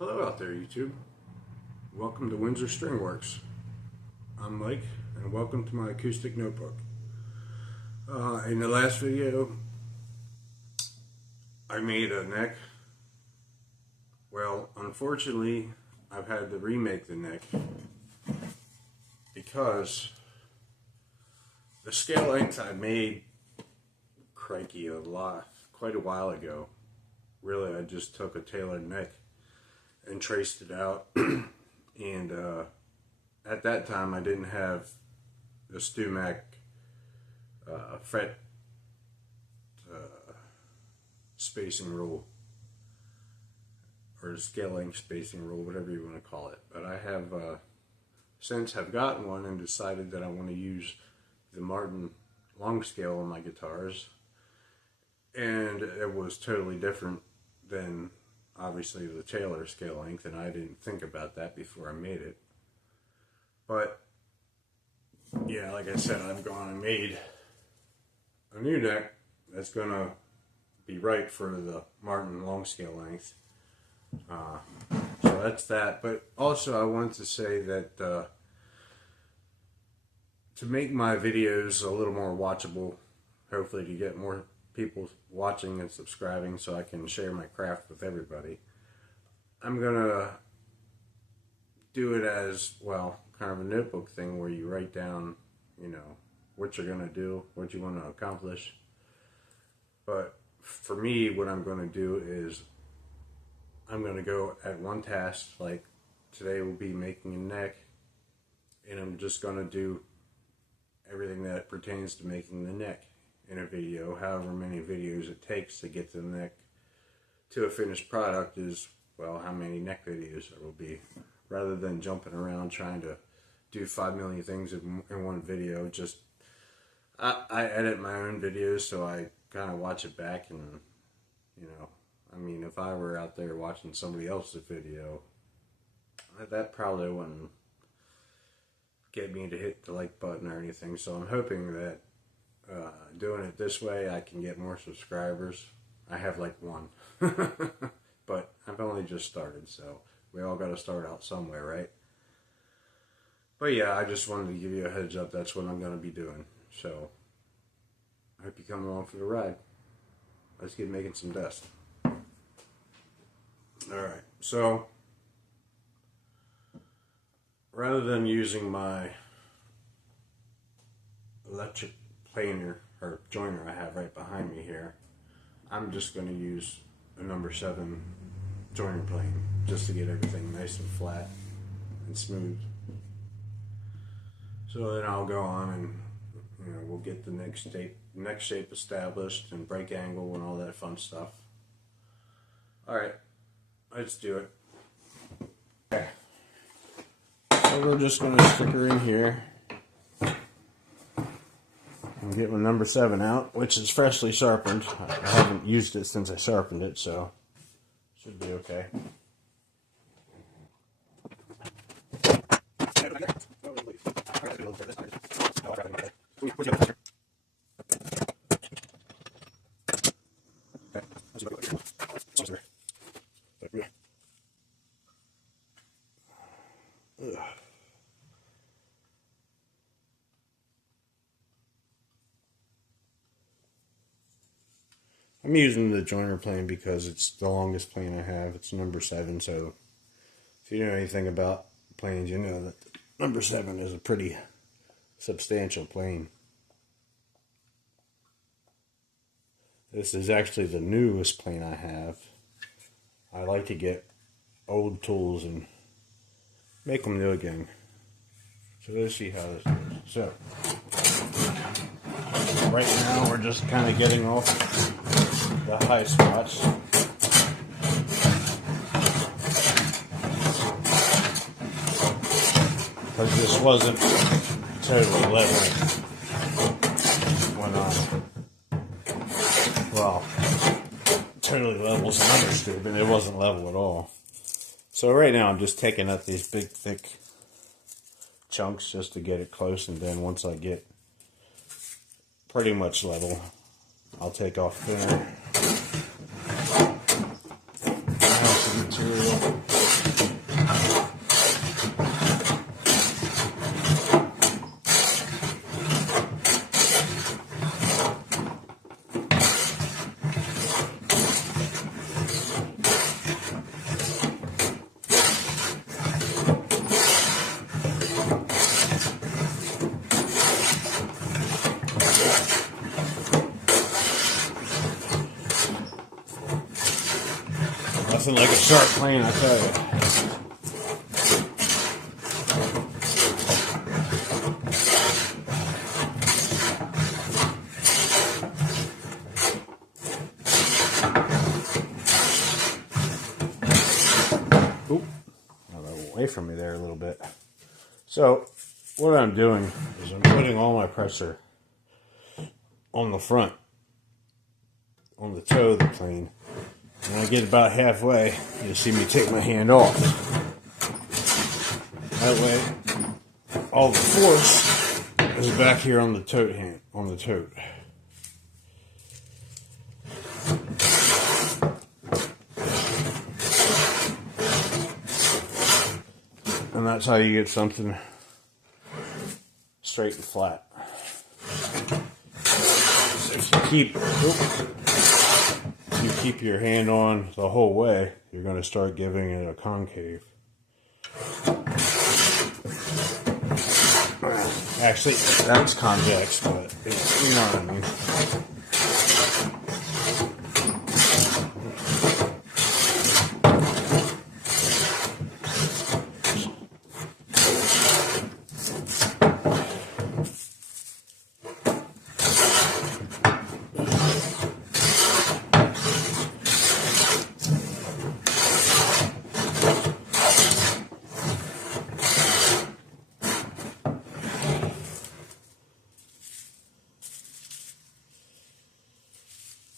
Hello out there, YouTube. Welcome to Windsor String Works. I'm Mike, and welcome to my acoustic notebook. In the last video, I made a neck. Well, unfortunately, I've had to remake the neck because the scale length I made, crikey, quite a while ago. Really, I just took a tailored neck and traced it out. And at that time, I didn't have the StewMac fret spacing rule, or scale length spacing rule, whatever you want to call it. But I have since have gotten one and decided that I want to use the Martin long scale on my guitars, and it was totally different than obviously the Taylor scale length, and I didn't think about that before I made it. But yeah, like I said, I've gone and made a new neck that's gonna be right for the Martin long scale length. So that's that. But also I wanted to say that to make my videos a little more watchable, hopefully to get more people watching and subscribing so I can share my craft with everybody, I'm gonna do it as, well, kind of a notebook thing where you write down, you know, what you're gonna do, what you want to accomplish. But for me, what I'm gonna do is I'm gonna go at one task. Like today will be making a neck, and I'm just gonna do everything that pertains to making the neck in a video. However many videos it takes to get the neck to a finished product is, well, how many neck videos there will be, rather than jumping around trying to do 5 million things in one video. Just I edit my own videos, so I kind of watch it back, and you know, I mean, if I were out there watching somebody else's video, that probably wouldn't get me to hit the like button or anything. So I'm hoping that doing it this way, I can get more subscribers. I have like one, but I've only just started, so we all got to start out somewhere, right? But yeah, I just wanted to give you a heads up. That's what I'm going to be doing. So I hope you come along for the ride. Let's get making some dust. Alright, so rather than using my electric planer or joiner I have right behind me here, I'm just going to use a number 7 joiner plane just to get everything nice and flat and smooth. So then I'll go on and, you know, we'll get the neck shape established and break angle and all that fun stuff. Alright, let's do it. Okay. So we're just going to stick her in here. I'll get my number 7 out, which is freshly sharpened. I haven't used it since I sharpened it, so should be okay. I'm using the joiner plane because it's the longest plane I have. It's number 7, so if you know anything about planes, you know that number 7 is a pretty substantial plane. This is actually the newest plane I have. I like to get old tools and make them new again. So let's see how this goes. So right now we're just kind of getting off the high spots. Because this wasn't totally level when well, totally level is an understatement. It wasn't level at all. So right now I'm just taking up these big thick chunks just to get it close, and then once I get pretty much level, I'll take off thinner. Material. Nothing like a sharp plane, I tell you. Oop, away from me there a little bit. So, what I'm doing is I'm putting all my pressure on the front, on the toe of the plane. When I get about halfway, you'll see me take my hand off. That way, all the force is back here on the tote hand, on the tote. And that's how you get something straight and flat. So if you keep your hand on the whole way, you're going to start giving it a concave. Actually, that's convex, but you know what I mean.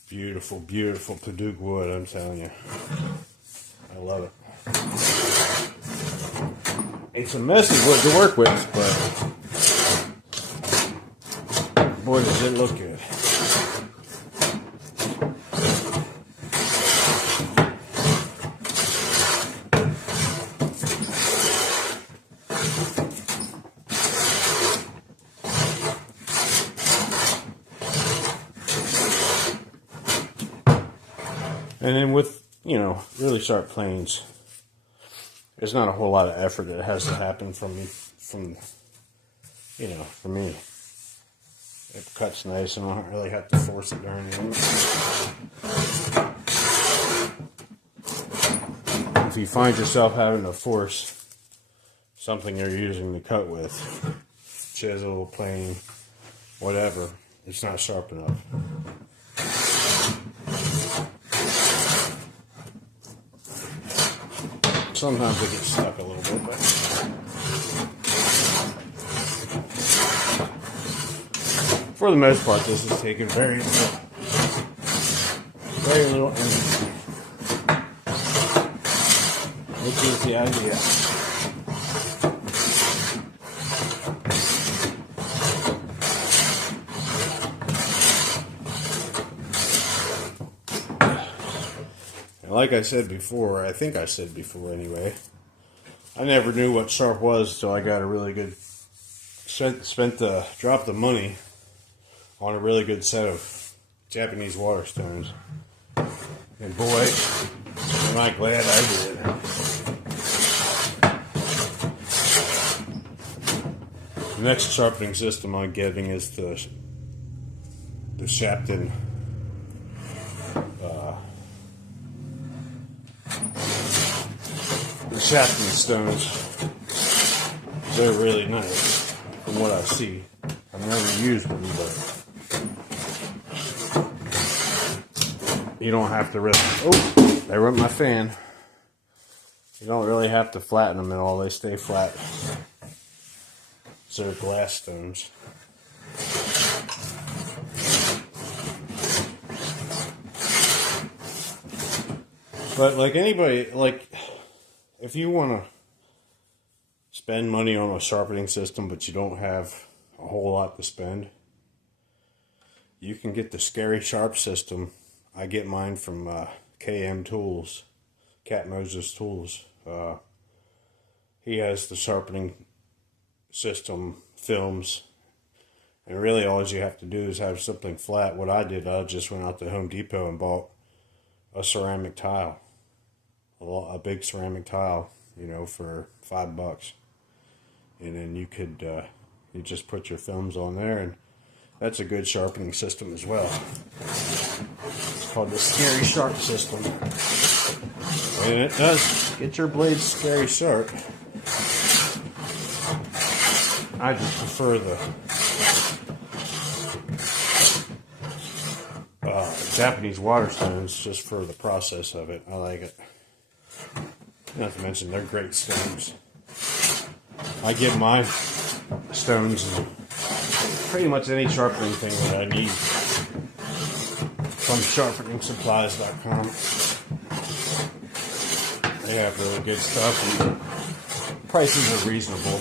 Beautiful, beautiful Paducah wood, I'm telling you. I love it. It's a messy wood to work with, but boy, does it look good. And then with, you know, really sharp planes, there's not a whole lot of effort that has to happen from you know, for me. It cuts nice and I don't really have to force it or anything. If you find yourself having to force something you're using to cut with, chisel, plane, whatever, it's not sharp enough. Sometimes it gets stuck a little bit, but for the most part, this is taking very little energy, which is the idea. Like I said before, I think I said before anyway, I never knew what sharp was until I got a really good, dropped the money on a really good set of Japanese water stones. And boy, am I glad I did. The next sharpening system I'm getting is the Shapton Shapton stones. They're really nice from what I see. I've never used them, but you don't have to really. Oh, there went my fan. You don't really have to flatten them at all. They stay flat. So they're glass stones. But like anybody, like if you want to spend money on a sharpening system but you don't have a whole lot to spend, you can get the Scary Sharp system. I get mine from KM Tools, Cat Moses Tools. He has the sharpening system films, and really all you have to do is have something flat. What I did, I just went out to Home Depot and bought a ceramic tile, a big ceramic tile, you know, for $5, and then you could you just put your films on there, and that's a good sharpening system as well. It's called the Scary Sharp system. And it does get your blades scary sharp. I just prefer the Japanese water stones just for the process of it. I like it. Not to mention they're great stones. I get my stones in pretty much any sharpening thing that I need from sharpeningsupplies.com. They have really good stuff and prices are reasonable.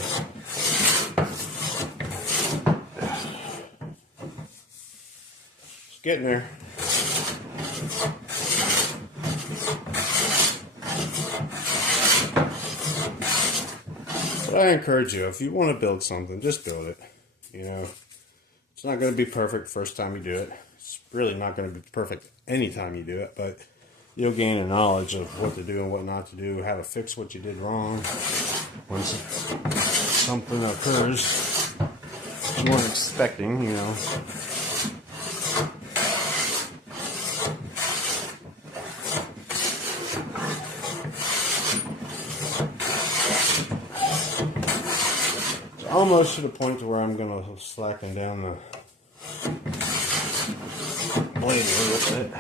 It's getting there. But I encourage you, if you want to build something, just build it. You know, it's not going to be perfect first time you do it. It's really not going to be perfect anytime you do it, but you'll gain a knowledge of what to do and what not to do, how to fix what you did wrong when something occurs you weren't expecting, you know. Almost to the point to where I'm going to slacken down the blade a little bit.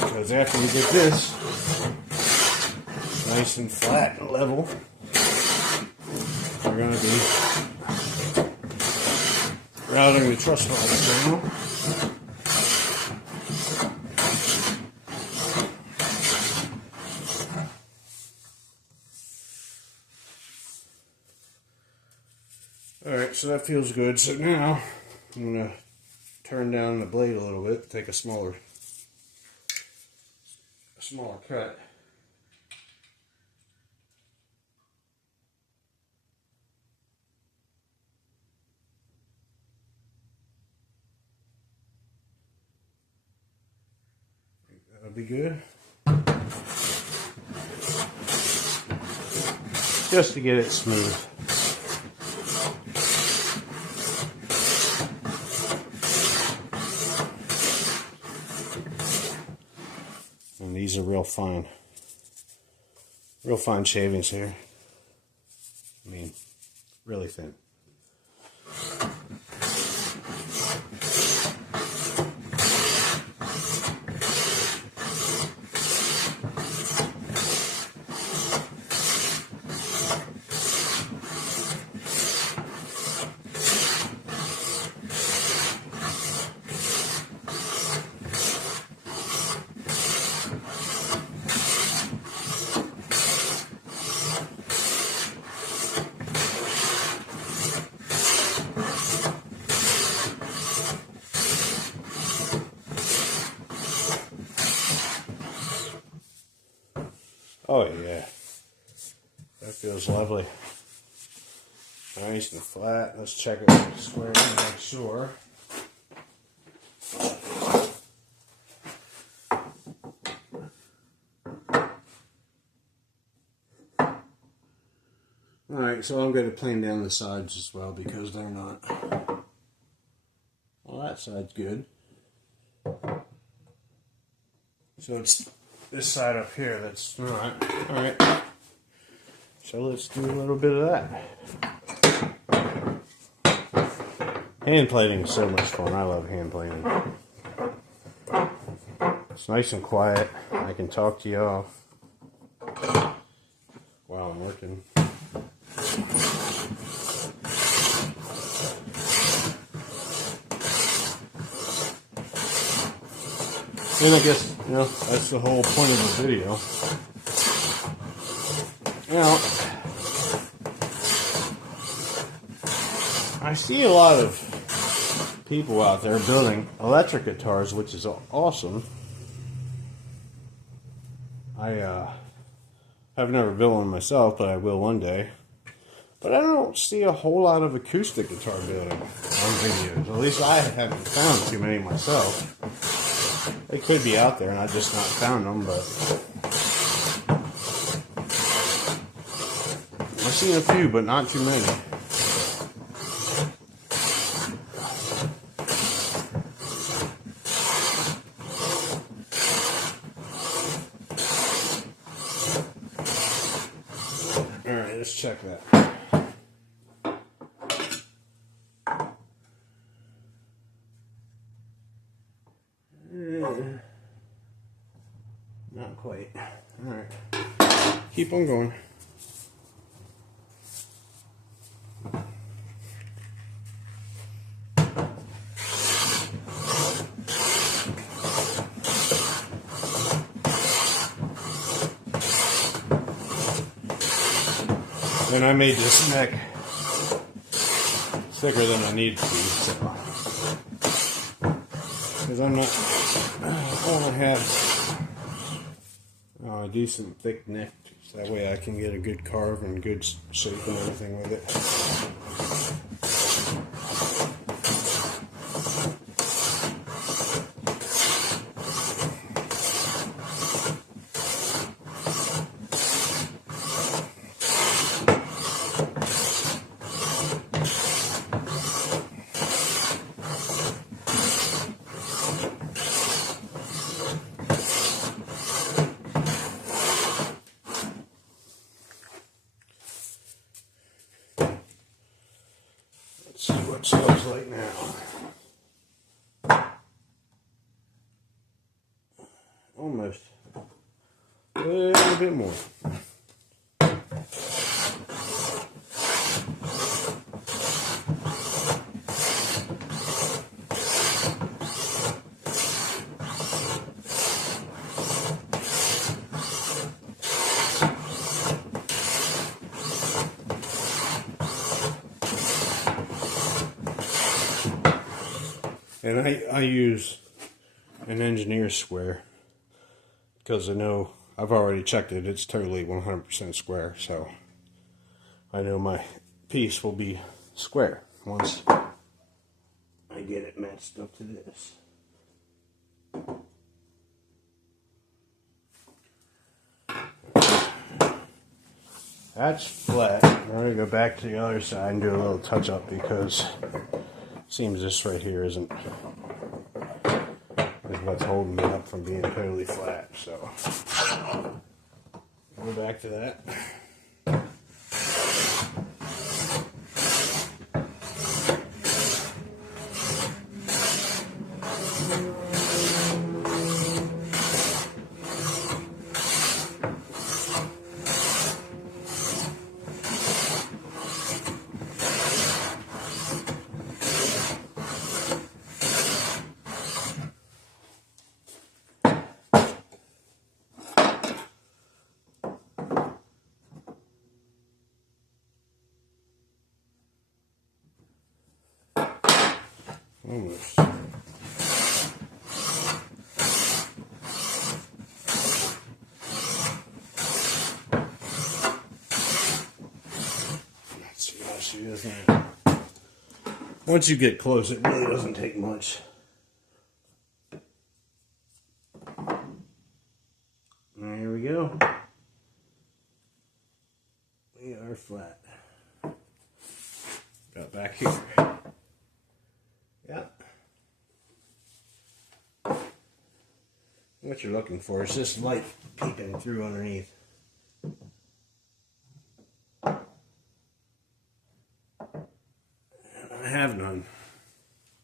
Because after we get this nice and flat and level, we're going to be routing the truss rods down. Alright, so that feels good. So now I'm going to turn down the blade a little bit, take a smaller cut. That'll be good. Just to get it smooth. And these are real fine shavings here. I mean, really thin. Oh yeah, that feels lovely. Nice and flat. Let's check it square to make sure. Alright, so I'm going to plane down the sides as well because they're not. Well, that side's good. So it's this side up here that's not. Alright. So let's do a little bit of that. Hand plating is so much fun. I love hand plating. It's nice and quiet. I can talk to y'all while I'm working. And I guess, you know, that's the whole point of the video. You know, I see a lot of people out there building electric guitars, which is awesome. I've never built one myself, but I will one day. But I don't see a whole lot of acoustic guitar building on videos. At least I haven't found too many myself. They could be out there and I've just not found them, but I've seen a few, but not too many. let's check that. Not quite. Alright. Keep on going. And I made this neck thicker than I need to be, so because I want to have a decent thick neck, so that way I can get a good carve and good shape and everything with it. Let's see what it looks like now. Almost. A little bit more. And I use an engineer square because I know I've already checked it. It's totally 100% square, so I know my piece will be square once I get it matched up to this. That's flat. I'm going to go back to the other side and do a little touch up because seems this right here is what's holding me up from being totally flat. So go back to that. Almost. Let's see how she is now. Once you get close, it really doesn't take much. There we go. We are flat. Got back here. Yeah. What you're looking for is this light peeking through underneath. I have none.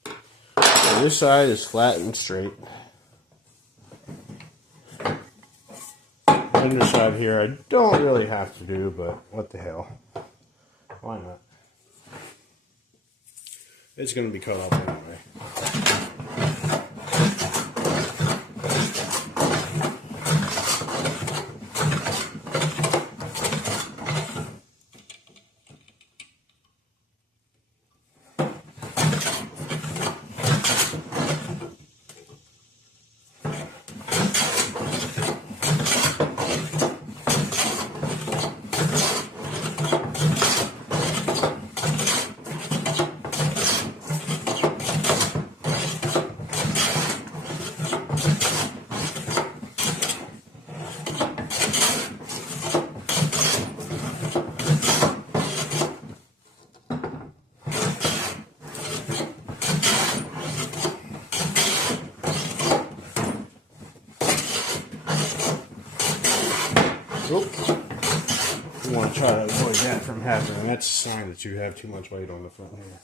So this side is flat and straight. And this side here I don't really have to do, but what the hell. Why not? It's going to be cut off anyway. You want to try to avoid that from happening. That's a sign that you have too much weight on the front here.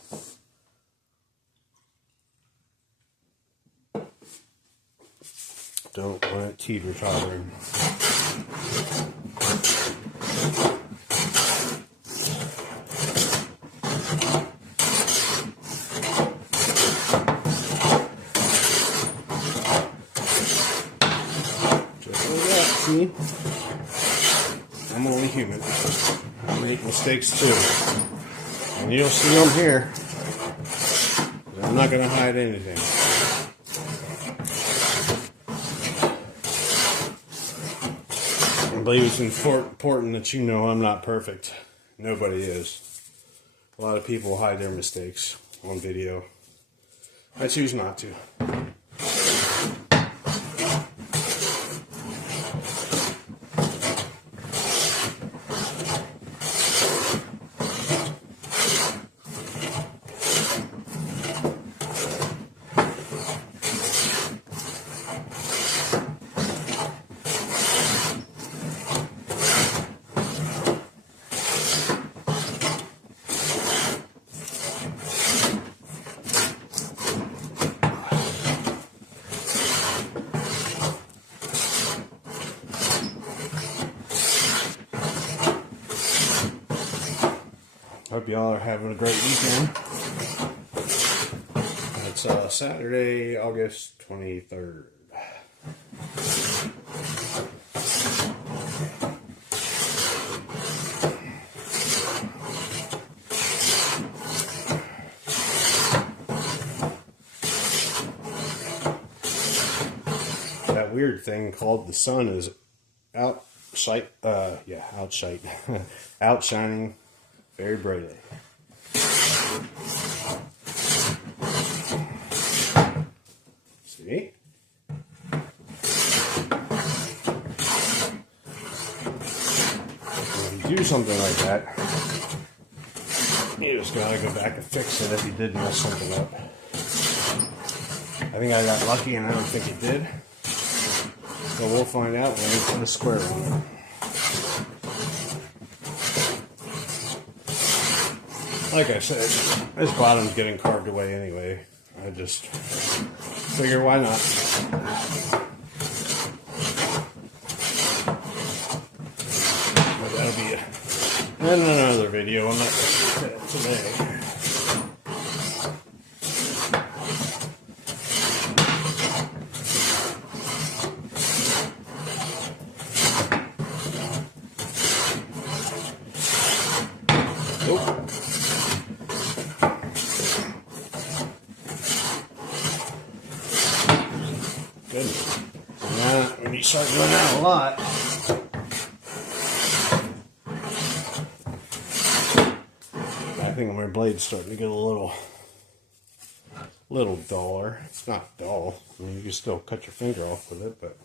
Don't want it teeter-tottering. Just like that, see? I'm only human. I make mistakes too. And you'll see them here. I'm not going to hide anything. I believe it's important that you know I'm not perfect. Nobody is. A lot of people hide their mistakes on video. I choose not to. Hope y'all are having a great weekend. It's Saturday, August 23rd. That weird thing called the sun is outshining very brightly. See? When you do something like that, you just gotta go back and fix it if you did mess something up. I think I got lucky and I don't think it did. So we'll find out when we put a square on it. Like I said, this bottom's getting carved away anyway. I just figure why not. But that'll be it. And another video. I'm not going to do that today. Nope. Good. Now, when you start doing that a lot, I think my blade's starting to get a little duller. It's not dull. I mean, you can still cut your finger off with it, but.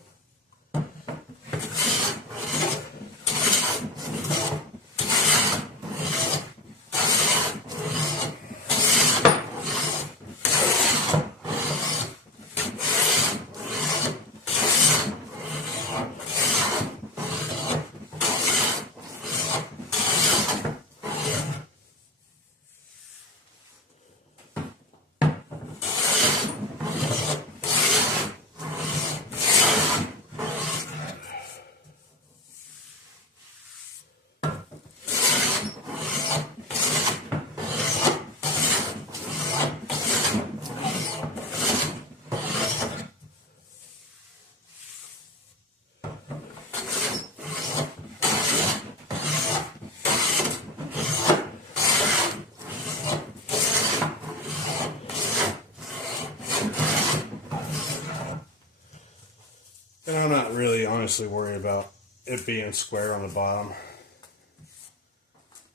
And I'm not really honestly worried about it being square on the bottom.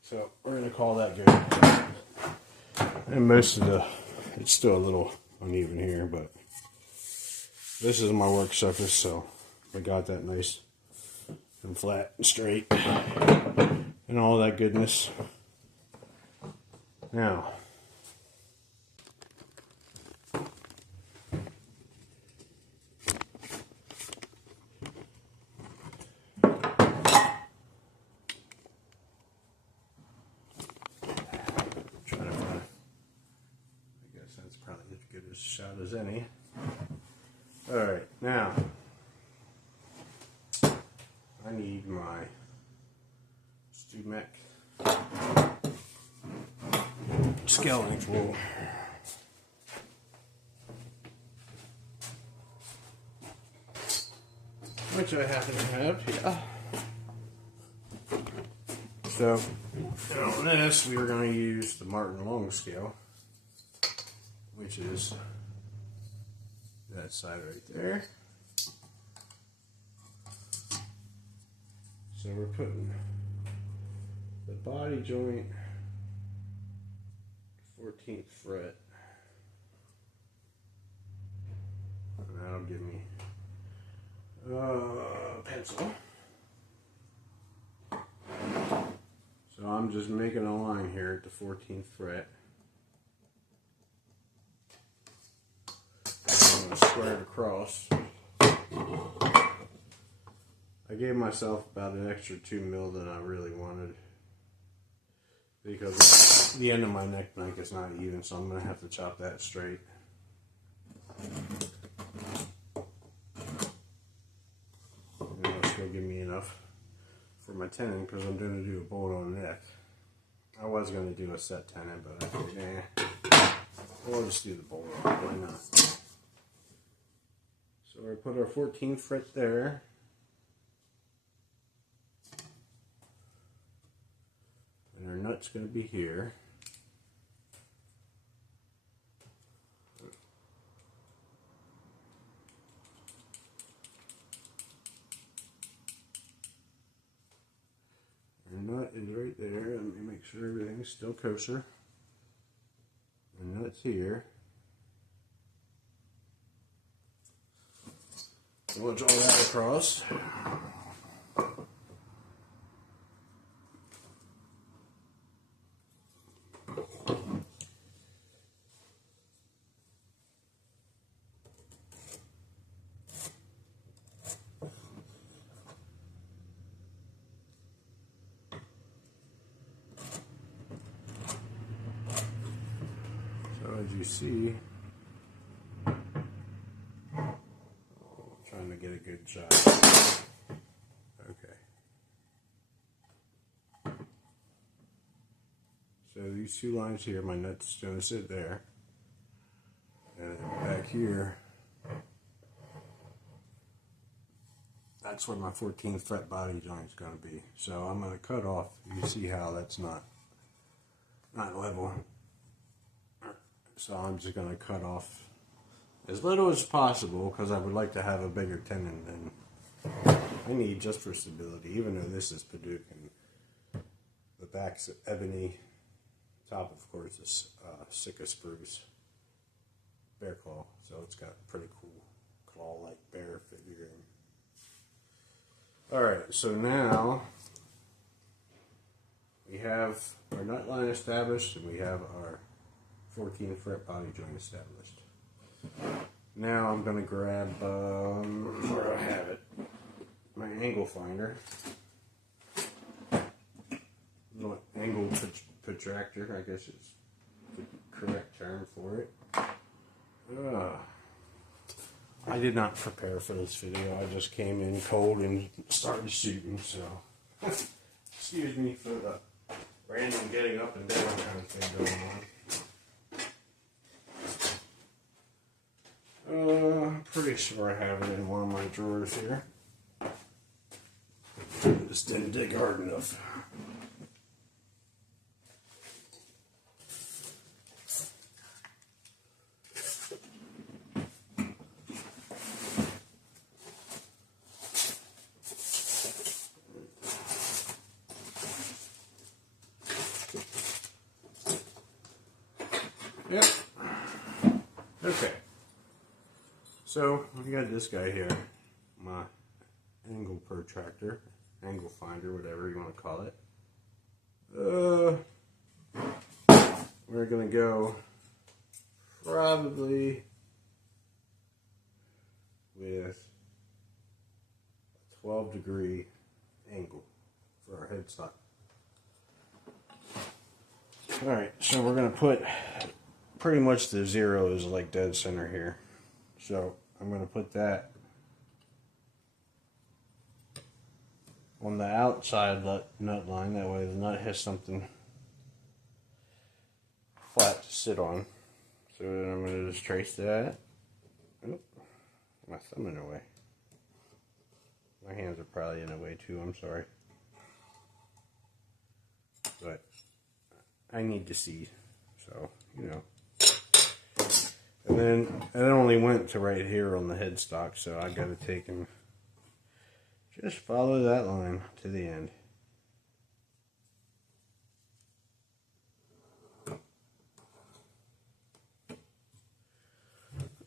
So we're going to call that good. And most of it's still a little uneven here, but this is my work surface, so we got that nice and flat and straight and all that goodness. Now, as a shot as any. Alright, now I need my Stumec skeleton tool. Which I happen to have here. So, on this, we are going to use the Martin long scale, which is that side right there. So we're putting the body joint, 14th fret, and that'll give me a pencil. So I'm just making a line here at the 14th fret. I'm going to square it across. I gave myself about an extra 2 mil than I really wanted, because the end of my neck is not even, so I'm going to have to chop that straight. And that's going to give me enough for my tenon, because I'm going to do a bolt on the neck. I was going to do a set tenon, but I figured, we'll just do the bolt on it. Why not? So I put our 14th fret there. And our nut's going to be here. Our nut is right there. Let me make sure everything's still kosher. The nut's here. So we'll draw that across. As you see, trying to get a good shot. Okay. So these two lines here, my nut's going to sit there. And back here, that's where my 14th fret body joint is going to be. So I'm going to cut off. You see how that's not level. So I'm just going to cut off as little as possible, because I would like to have a bigger tenon than I need just for stability, even though this is Paduk and the back's ebony, top of course is Sika spruce bear claw, so it's got a pretty cool claw-like bear figure. Alright, so now we have our nut line established and we have our 14th fret body joint established. Now I'm going to grab, where I have it, my angle finder. Angle protractor, I guess is the correct term for it. I did not prepare for this video. I just came in cold and started shooting, so excuse me for the random getting up and down kind of thing going on. I'm pretty sure I have it in one of my drawers here. Just didn't dig hard enough. Yep. Okay. So we got this guy here, my angle protractor, angle finder, whatever you want to call it. We're gonna go probably with a 12-degree angle for our headstock. All right, so we're gonna put pretty much the zero is like dead center here. So I'm going to put that on the outside nut line. That way the nut has something flat to sit on. So then I'm going to just trace that. Oh, my thumb in the way. My hands are probably in the way too, I'm sorry. But I need to see, so, you know. And then it only went to right here on the headstock, so I got to take and just follow that line to the end.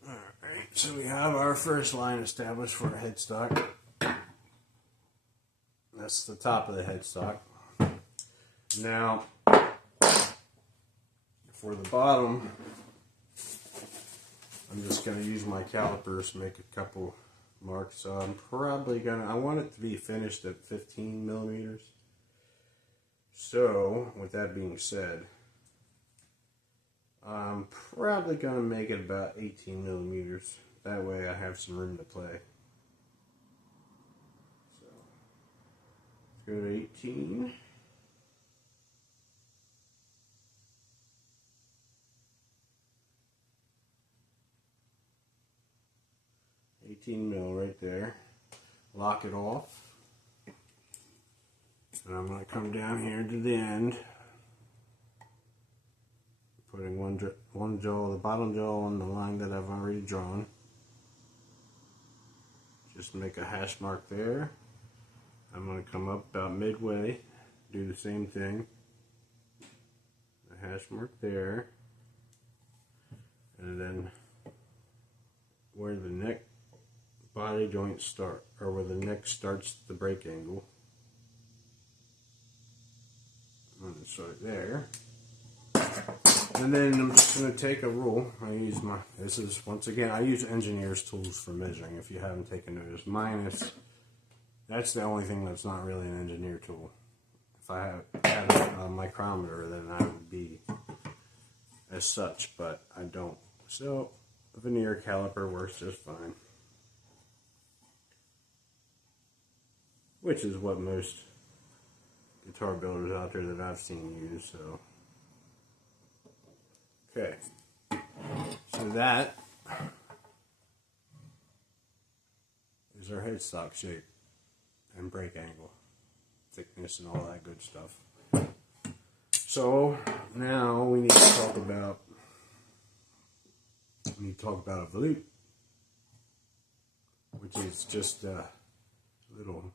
Alright, so we have our first line established for a headstock. That's the top of the headstock. Now, for the bottom, I'm just going to use my calipers to make a couple marks. So I'm probably going to, I want it to be finished at 15 millimeters. So, with that being said, I'm probably going to make it about 18 millimeters. That way I have some room to play. So, let's go to 18. Mil right there. Lock it off. And I'm going to come down here to the end. Putting one jaw, the bottom jaw on the line that I've already drawn. Just make a hash mark there. I'm going to come up about midway, do the same thing. A hash mark there. And then where the neck body joints start, or where the neck starts the break angle. I'm going to start there. And then I'm just going to take a rule. I use my, this is, once again, I use engineer's tools for measuring, if you haven't taken notice. Mine is, that's the only thing that's not really an engineer tool. If I had a micrometer, then I would be as such, but I don't. So, a veneer caliper works just fine. Which is what most guitar builders out there that I've seen use, so. Okay. So that is our headstock shape and break angle, thickness and all that good stuff. So now we need to talk about a volute, which is just a little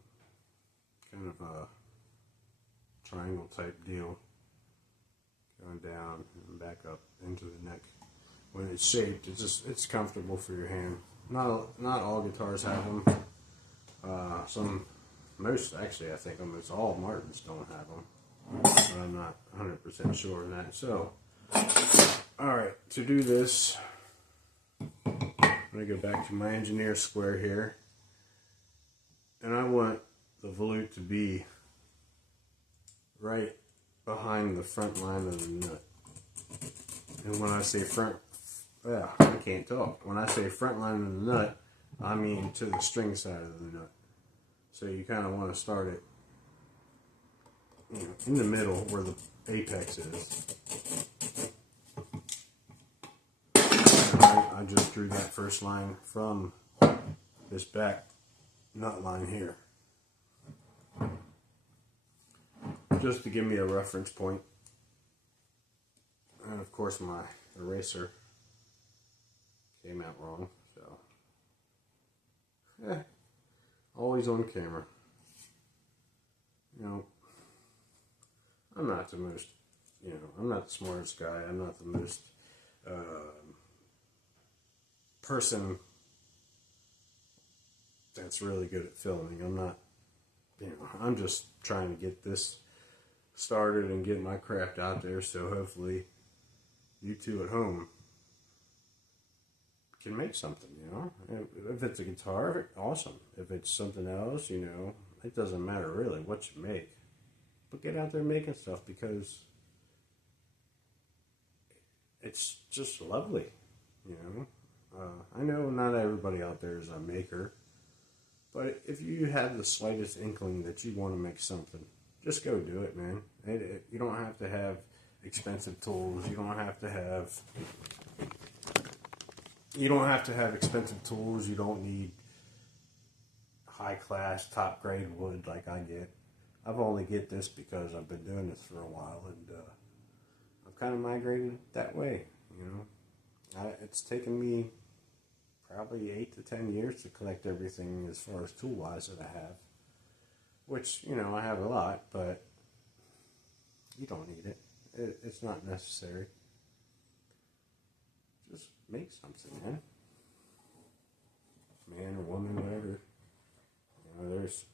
kind of a triangle type deal going down and back up into the neck. When it's shaped, it's comfortable for your hand. Not all guitars have them. Most actually, I think almost all Martins don't have them, but I'm not 100% sure on that. So, all right, to do this, I'm gonna go back to my engineer square here, and I want the volute to be right behind the front line of the nut. And when I say front, I can't talk. When I say front line of the nut, I mean to the string side of the nut. So you kind of want to start it, you know, in the middle where the apex is. I just drew that first line from this back nut line here, just to give me a reference point. And of course my eraser came out wrong, so always on camera. You know, I'm not the most, I'm not the smartest guy. I'm not the most person that's really good at filming. I'm not, I'm just trying to get this started and get my craft out there, so hopefully you two at home can make something, If it's a guitar, awesome. If it's something else, it doesn't matter really what you make. But get out there making stuff, because it's just lovely, you know. I know not everybody out there is a maker, but if you have the slightest inkling that you want to make something, just go do it, man. You don't have to have expensive tools. You don't have to have expensive tools. You don't need high class, top grade wood like I get. I've only get this because I've been doing this for a while, and I've kind of migrated that way. You know, it's taken me probably 8 to 10 years to collect everything as far as tool wise that I have. Which, you know, I have a lot, but you don't need it. It's not necessary. Just make something, man. Man or woman, whatever. You know, there's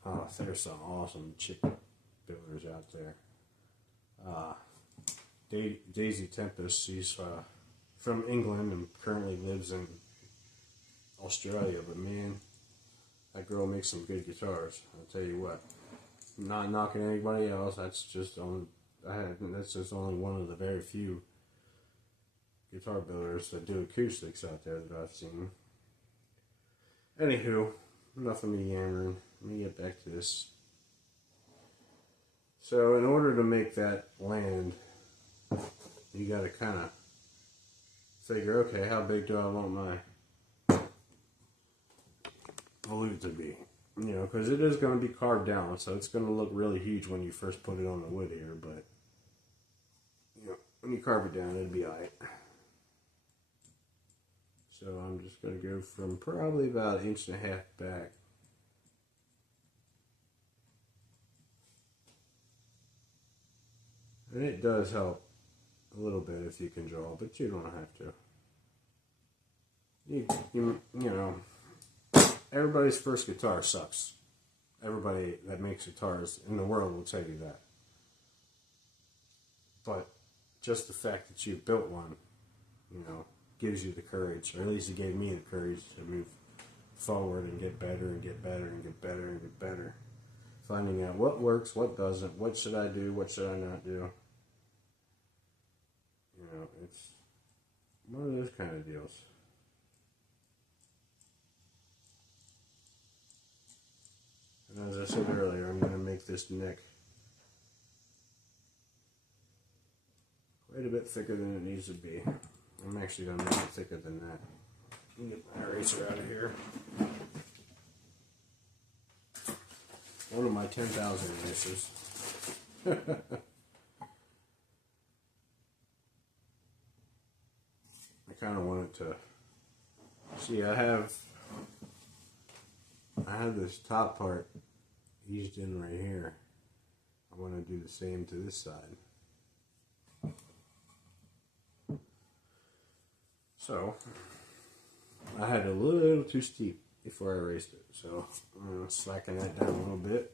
some awesome chick builders out there. Daisy Tempest, she's from England and currently lives in Australia, but man, that girl makes some good guitars. I'll tell you what. I'm not knocking anybody else. That's just only one of the very few guitar builders that do acoustics out there that I've seen. Anywho, enough of me yammering. Let me get back to this. So, in order to make that land, you got to kind of figure, okay, how big do I want my volute to be? You know, because it is going to be carved down, so it's going to look really huge when you first put it on the wood here, but, you know, when you carve it down, it'll be alright. So I'm just going to go from probably about 1.5 inches back. And it does help a little bit if you can draw, but you don't have to. You know, everybody's first guitar sucks. Everybody that makes guitars in the world will tell you that. But just the fact that you built one, you know, gives you the courage, or at least it gave me the courage to move forward and get better and get better and get better and get better. Finding out what works, what doesn't, what should I do, what should I not do. You know, it's one of those kind of deals. And as I said earlier, I'm going to make this neck quite a bit thicker than it needs to be. I'm actually going to make it thicker than that. Let me get my eraser out of here. One of my 10,000 erasers. I kind of want it to... See, I have this top part eased in right here. I want to do the same to this side. So, I had a little too steep before I erased it, so I'm going to slacken that down a little bit.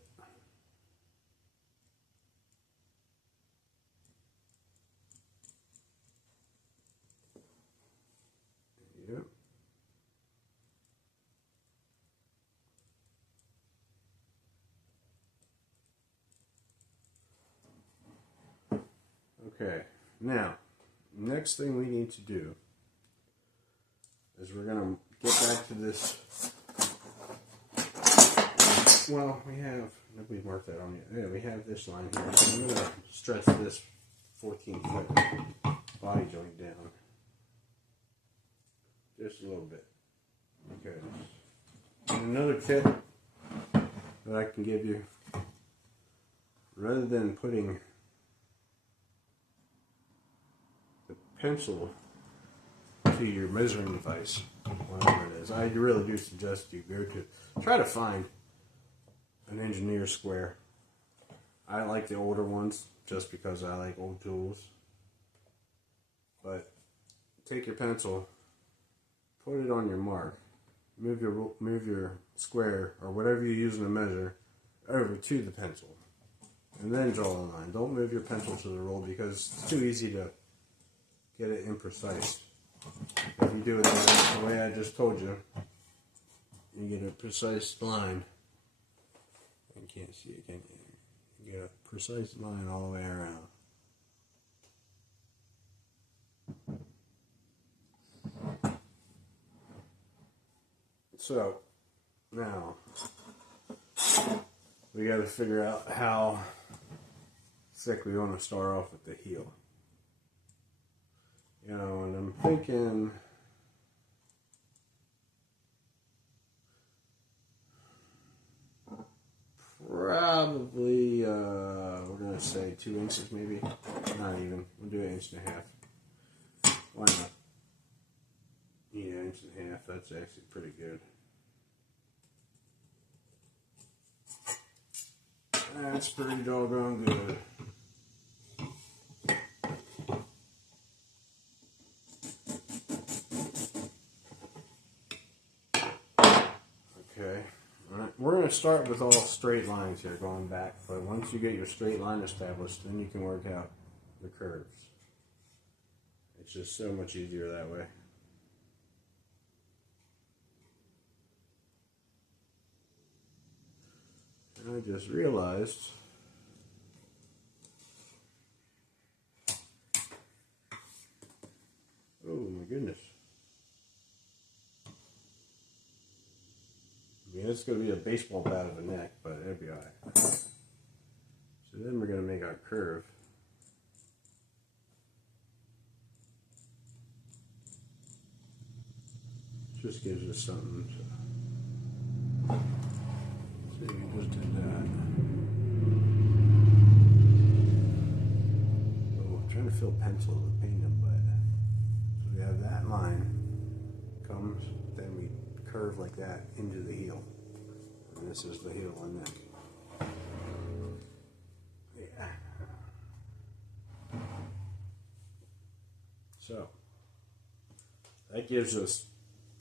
Yep. Okay, now, next thing we need to do is we're going to get back to this. Well, we marked that on yet. Yeah, we have this line here. So I'm going to stretch this 14-foot body joint down just a little bit. Okay. And another tip that I can give you, rather than putting the pencil to your measuring device, whatever it is, I really do suggest you go to try to find an engineer square. I like the older ones just because I like old tools. But take your pencil, put it on your mark, move your square or whatever you're using to measure over to the pencil, and then draw a line. Don't move your pencil to the roll because it's too easy to get it imprecise. If you do it the way I just told you, you get a precise line. You can't see it, can you? You get a precise line all the way around. So now we got to figure out how thick we want to start off with the heel. You know, and I'm thinking probably we're gonna say 2 inches, maybe. Not even. We'll do 1.5 inches. Why not? Yeah, 1.5 inches. That's actually pretty good. That's pretty doggone good. Okay. Alright. We're going to start with all straight lines here going back, but once you get your straight line established, then you can work out the curves. It's just so much easier that way. And I just realized oh my goodness. I mean, it's going to be a baseball bat of a neck, but it'll be alright. So then we're going to make our curve. Just gives us something to... So you can just do that. Oh, I'm trying to fill pencil with paint them, but... So we have that line. Comes, then we curve like that into the heel. And this is the heel and neck. Yeah. So, that gives us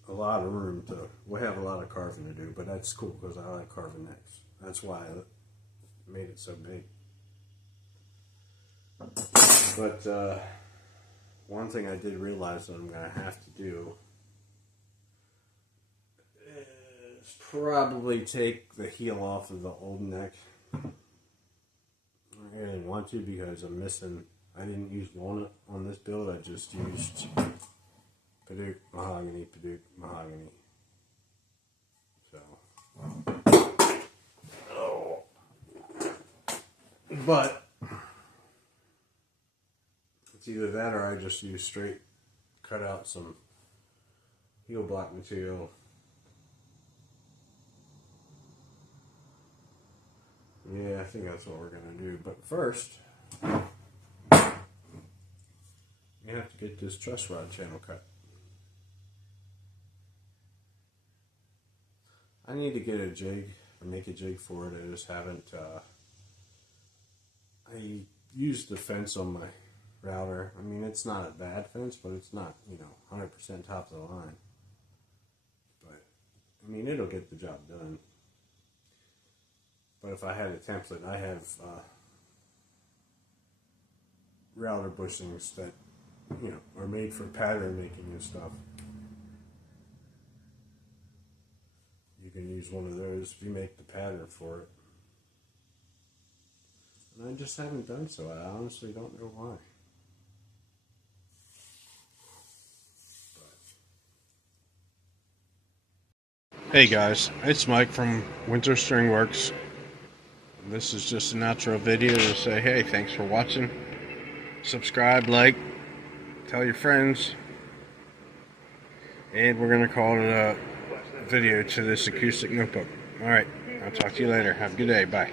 a lot of room to, we'll have a lot of carving to do, but that's cool because I like carving necks. That's why I made it so big. But one thing I did realize that I'm going to have to do is probably take the heel off of the old neck. I didn't want to because I'm missing, I didn't use walnut on this build, I just used Paduke, mahogany, Paduke, mahogany. So, oh. But it's either that or I just use straight, cut out some heel block material. Yeah, I think that's what we're going to do. But first, you have to get this truss rod channel cut. I need to get a jig, or make a jig for it. I just haven't. I used the fence on my router. I mean, it's not a bad fence, but it's not, 100% top of the line. But, I mean, it'll get the job done. But if I had a template, I have router bushings that, are made for pattern making and stuff. You can use one of those if you make the pattern for it. And I just haven't done so. I honestly don't know why. Hey guys, it's Mike from Winter String Works. This is just an outro video to say, hey, thanks for watching. Subscribe, like, tell your friends. And we're going to call it a video to this acoustic notebook. Alright, I'll talk to you later. Have a good day. Bye.